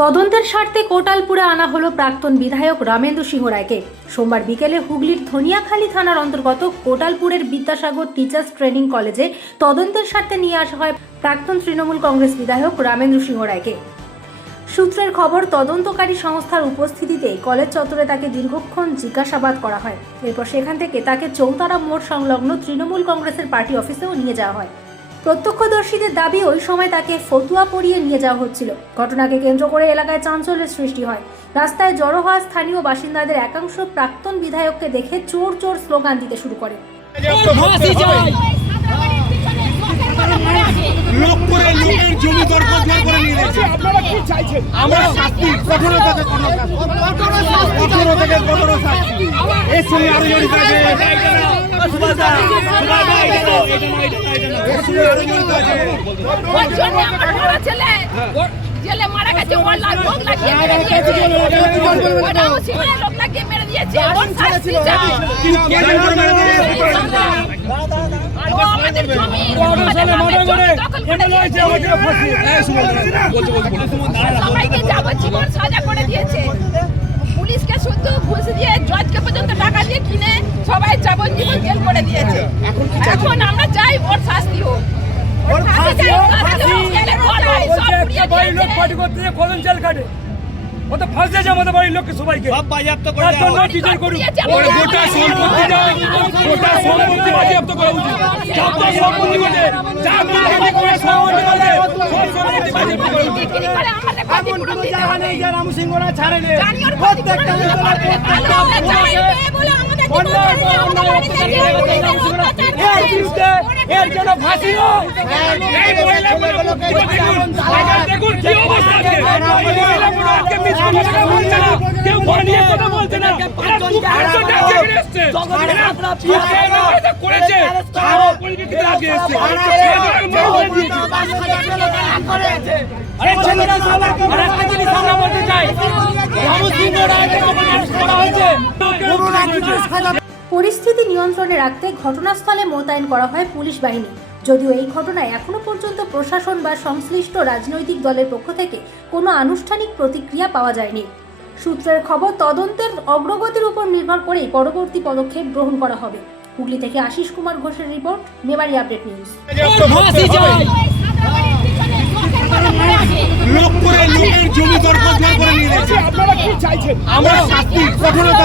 তদন্তের স্বার্থে কোটালপুরে আনা হলো প্রাক্তন বিধায়ক রামেন্দ্র সিংহ রায়কে। সোমবার বিকেলে হুগলির ধনিয়াখালী থানার অন্তর্গত কোটালপুরের বিদ্যাসাগর টিচার্স ট্রেনিং কলেজে তদন্তের স্বার্থে নিয়ে আসা হয় প্রাক্তন তৃণমূল কংগ্রেস বিধায়ক রামেন্দ্র সিংহ রায়কে। সূত্রের খবর, তদন্তকারী সংস্থার উপস্থিতিতে কলেজ চত্বরে তাকে দীর্ঘক্ষণ জিজ্ঞাসাবাদ করা হয়। এরপর সেখান থেকে তাকে চৌতারা মোড় সংলগ্ন তৃণমূল কংগ্রেসের পার্টি অফিসেও নিয়ে যাওয়া হয়। প্রত্যক্ষদর্শীদের দাবি, ওই সময় তাকে ফতুয়া পরিয়ে নিয়ে যাওয়া হচ্ছিল। ঘটনাকে কেন্দ্র করে এলাকায় চাঞ্চল্যের সৃষ্টি হয়। রাস্তায় জড়ো হওয়া স্থানীয় বাসিন্দাদের একাংশ প্রাক্তন বিধায়ককে দেখে চোর চোর স্লোগান দিতে শুরু করে। জেলে মারা গেছে, ওর লোক লাগিয়ে মেরে দিয়েছে, ওটাও সিভিলের লোক লাগিয়ে মেরে দিয়েছে। ওর শাস্তি চাই। ও আমাদের জমি আমাদের জমি দখল করে দিয়েছে, সবাইকে যাবজ্জীবন সাজা করে দিয়েছে। পুলিশকে শুধু ঘুষ দিয়ে, জজকে পর্যন্ত টাকা দিয়ে কিনে সবাই যাবজ্জীবন জেল করে দিয়েছে। এখন আমরা চাই ওর শাস্তি হোক। এর জন্য ফাঁসি হোক। দেখুন কি অবস্থা পরিস্থিতি নিয়ন্ত্রণে রাখতে ঘটনাস্থলে মোতায়েন করা হয় পুলিশ বাহিনী। যদিও এই ঘটনায় এখনো পর্যন্ত প্রশাসন বা সংশ্লিষ্ট রাজনৈতিক দলের পক্ষ থেকে কোনো আনুষ্ঠানিক প্রতিক্রিয়া পাওয়া যায়নি। সূত্রের খবর, তদন্তের অগ্রগতির উপর নির্ভর করেই পরবর্তী পদক্ষেপ গ্রহণ করা হবে। হুগলি থেকে আশিস কুমার ঘোষের রিপোর্ট, মেমারি আপডেট নিউজ। লোকের জমি দরকার করে নিয়ে যাচ্ছে। আপনারা কি চাইছেন? আমরা শাস্তি কঠোরতা